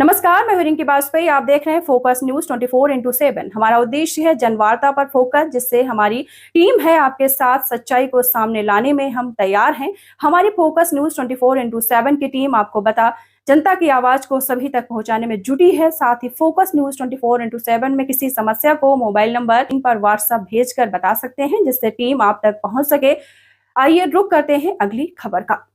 नमस्कार, मैं हूं रिंकी बाजपेयी। आप देख रहे हैं फोकस न्यूज 24x7। हमारा उद्देश्य है जनवार्ता पर फोकस, जिससे हमारी टीम है आपके साथ सच्चाई को सामने लाने में हम तैयार हैं। हमारी फोकस न्यूज 24x7 की टीम आपको बता जनता की आवाज को सभी तक पहुंचाने में जुटी है। साथ ही फोकस न्यूज 24x7 में किसी समस्या को मोबाइल नंबर इन पर व्हाट्सएप भेजकर बता सकते हैं, जिससे टीम आप तक पहुंच सके। आइए रुक करते हैं अगली खबर का।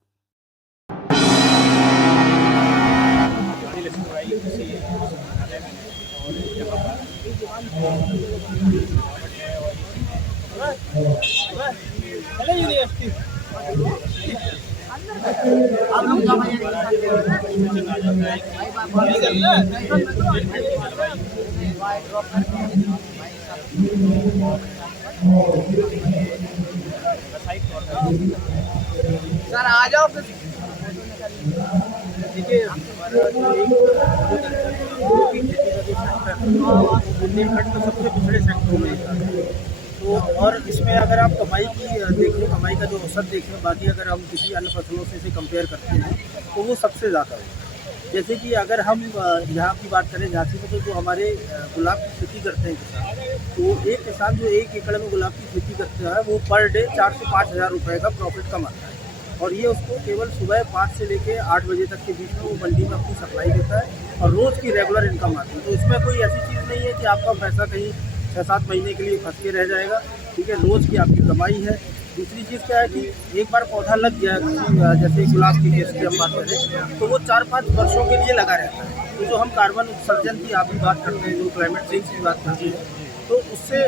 सर आ जाओ। देखिए हमारा जो बुंदेलखंड में सबसे पिछड़े सेक्टरों में तो और इसमें अगर आप कमाई की देखें, कमाई का जो औसत देखें, बाकी अगर हम किसी अन्य फसलों से इसे कंपेयर करते हैं तो वो सबसे ज़्यादा है। जैसे कि अगर हम यहाँ की बात करें झांसी में, तो जो हमारे गुलाब की खेती करते हैं किसान, तो एक किसान जो 1 एकड़ में गुलाब की खेती करता है वो पर डे 4 से 5 हज़ार रुपये का प्रॉफिट कमाता है। और ये उसको केवल सुबह 5 से लेकर 8 बजे तक के बीच में वो मंडी में अपनी सप्लाई देता है और रोज़ की रेगुलर इनकम आती है। तो इसमें कोई ऐसी चीज़ नहीं है कि आपका पैसा कहीं 6-7 महीने के लिए फंस के रह जाएगा। ठीक है, रोज़ की आपकी कमाई है। दूसरी चीज़ क्या है कि एक बार पौधा लग गया, जैसे गुलाब की केस की हम बात करें, तो वो 4-5 वर्षों के लिए लगा रहता है। तो जो हम कार्बन उत्सर्जन की आप भी बात करते हैं, जो क्लाइमेट चेंज की बात करते हैं, तो उससे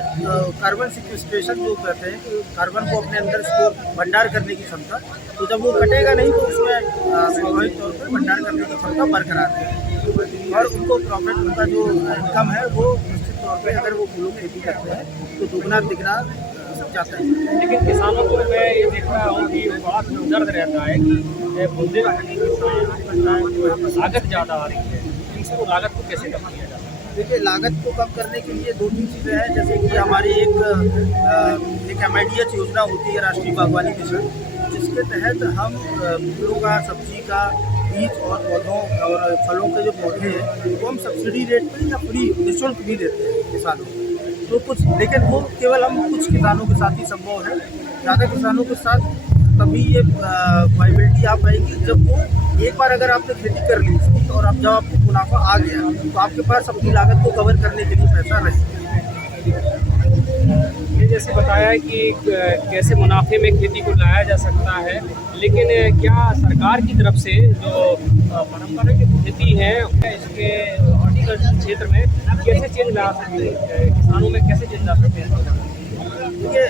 कार्बन सिक्वेस्ट्रेशन जो कहते हैं कि कार्बन को अपने अंदर स्टोर भंडार करने की क्षमता, तो जब वो कटेगा नहीं तो उसमें स्वाभाविक तौर पर भंडार करने की क्षमता बरकरार है और उनको प्रॉफिट, उनका जो इनकम है वो निश्चित तौर पे अगर वो फूलों की खेती करते हैं तो दुगना तिगना जाता है। लेकिन किसानों को मैं ये देख रहा हूँ कि बहुत दर्द रहता है कि बुंदेलखंड के किसान जो लागत ज़्यादा आ रही है, इसको लागत को कैसे कम किया जाता है? देखिए, लागत को कम करने के लिए 2-3 चीज़ें हैं। जैसे कि हमारी एक MIDH योजना होती है, राष्ट्रीय बागवानी मिशन, जिसके तहत हम फूलों का, सब्जी का बीज और पौधों और फलों के जो पौधे हैं वो हम सब्सिडी रेट पर या फ्री निःशुल्क भी देते हैं किसानों को। तो कुछ, लेकिन वो केवल हम कुछ किसानों के साथ ही संभव है। ज़्यादा किसानों के साथ तभी ये वाइबिलिटी आ पाएगी जब वो एक बार अगर आपने खेती कर ली इसकी और अब जब आपको मुनाफा आ गया तो आपके पास अपनी लागत को कवर करने के लिए पैसा रहे। ये जैसे बताया कि कैसे मुनाफे में खेती को लाया जा सकता है, लेकिन क्या सरकार की तरफ से जो परंपरागत खेती है इसके हॉर्टिकल्चर क्षेत्र में कैसे चेंज ला सकते हैं, किसानों में कैसे चेंज ला सकते हैं? देखिए,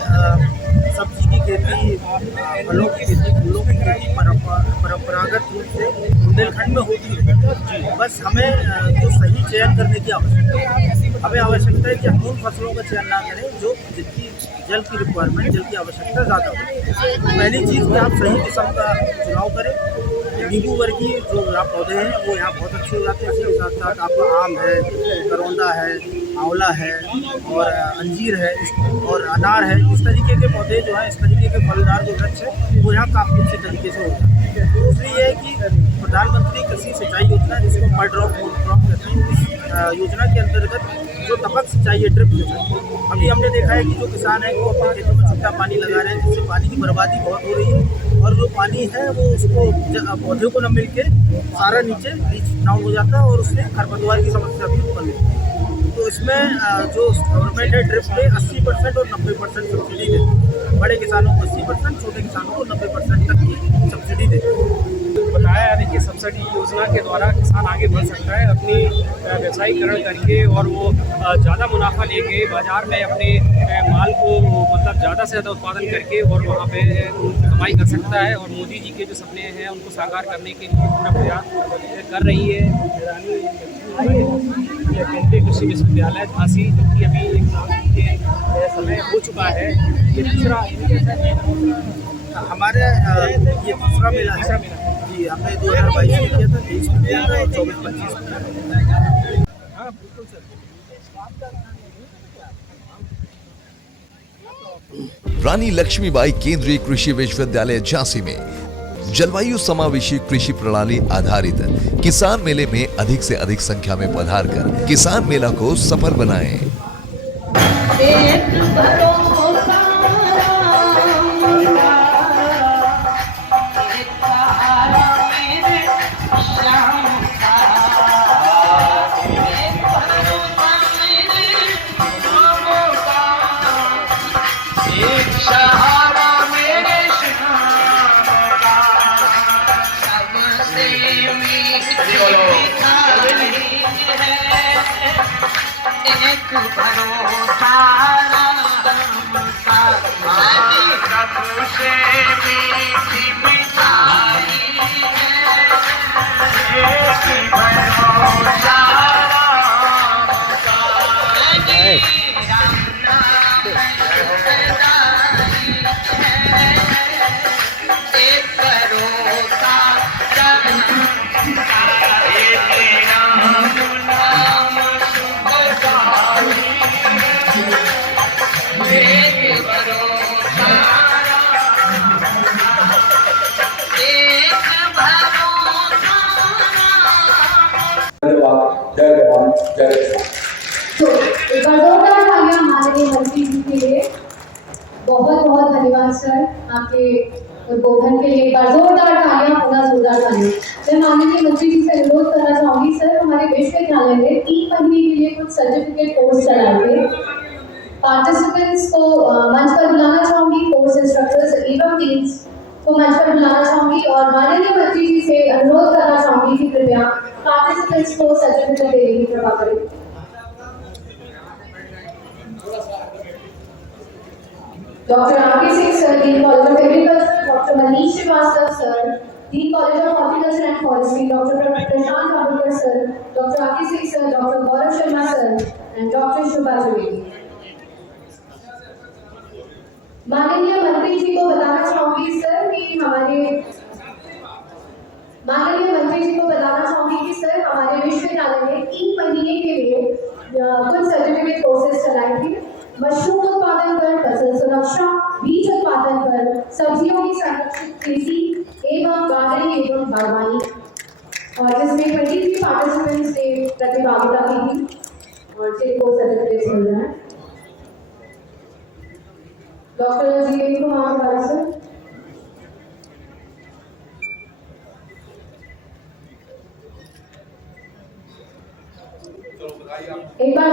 सब्जी की खेती, फलों की खेती, फूलों की खेती परंपरागत रूप से बुंदेलखंड में होती है। बस हमें जो सही चयन करने की आवश्यकता है। हमें आवश्यकता है कि हम उन फसलों का चयन ना करें जो जिनकी जल की रिक्वायरमेंट, जल की आवश्यकता ज़्यादा हो। पहली चीज़ कि आप सही किस्म का चुनाव करें। नींबू वर्गीय जो यहाँ पौधे हैं वो यहाँ बहुत अच्छे हो जाते हैं। इसके साथ साथ आपका आम है, करौंदा है, आंवला है और अंजीर है और अनार है। इस तरीके के पौधे जो हैं, इस तरीके के फलदार जो वृक्ष है वो यहाँ काफ़ी अच्छे तरीके से होते हैं। दूसरी ये है कि प्रधानमंत्री कृषि सिंचाई योजना, जिसको मड ड्रॉप कहते हैं, इस योजना के अंतर्गत जो टपक सिंचाई है, ड्रिप सिंचाई, अभी हमने देखा है कि जो किसान है वो अपने खेतों में छुट्टा पानी लगा रहे हैं, जिससे पानी की बर्बादी बहुत हो रही है और जो पानी है वो उसको पौधे को न मिल के सारा नीचे लीच डाउन हो जाता है और उससे खरपतवार की समस्या भी उत्पन्न होती है। तो इसमें जो गवर्नमेंट है ड्रिप पे 80% और 90% सब्सिडी देती है। बड़े किसानों को 80%, छोटे किसानों को 90% तक की सब्सिडी देती है। बताया है कि सब्सिडी योजना के द्वारा किसान आगे बढ़ सकता है अपनी व्यवसायीकरण करके, और वो ज़्यादा मुनाफा लेके बाज़ार में अपने माल को मतलब ज़्यादा से ज़्यादा उत्पादन करके और वहाँ पे कमाई कर सकता है। और मोदी जी के जो सपने हैं उनको साकार करने के लिए पूरा प्रयास कर रही है केंद्रीय कृषि विश्वविद्यालय झांसी, जो कि अभी एग्जाम के समय हो चुका है। ये दूसरा हमारे ये दूसरा मेला है जी। हमने 2022 में किया था, 23 में किया था और 24-25 में किया था। हाँ बिल्कुल सर। रानी लक्ष्मीबाई केंद्रीय कृषि विश्वविद्यालय झांसी में जलवायु समावेशी कृषि प्रणाली आधारित किसान मेले में अधिक से अधिक संख्या में पधार कर किसान मेला को सफल बनाएं। जय जवान जय किसान। तो एक बार जोरदार तालियां माननीय मंत्री जी के लिए। बहुत बहुत धन्यवाद सर आपके उद्बोधन के लिए। एक बार जोरदार तालियां, पूरा जोरदार तालियां। मैं माननीय मंत्री जी से अनुरोध करना चाहूंगी सर, हमारे विश्वविद्यालय में 3 महीने के लिए कुछ सर्टिफिकेट कोर्स चलाए थे। पार्टिसिपेंट्स को मंच पर बुलाना चाहूंगी, कोर्स इंस्ट्रक्टर्स एवं टीम्स को मंच पर बुलाना चाहूंगी और माननीय मंत्री जी से अनुरोध करना चाहूंगी कि कृपया पार्टिसिपेंट्स को सर्टिफिकेट देने की कृपा करें। Doctor R K Singh sir, dean college of agriculture, doctor Manish Shrivastava sir, dean college of horticulture and forestry, doctor Prashant Javadekar sir, doctor R K Singh sir, doctor Gaurav Sharma sir and doctor Shubha Dwivedi. माननीय मंत्री जी को बताना चाहूंगी सर कि हमारे विश्वविद्यालय में 3 महीने के लिए कुछ सर्टिफिकेट कोर्सेज चलाए थे। मशरूम उत्पादन पर, फसल सुरक्षा, बीज उत्पादन पर, सब्जियों की संरक्षित खेती एवं गार्डनिंग एवं बागवानी, और जिसमें 23 पार्टिसिपेंट्स ने प्रतिभागिता की थी और जिनको सर्टिफिकेट मिल रहा है। डॉक्टर जी कुमार सर। एक बार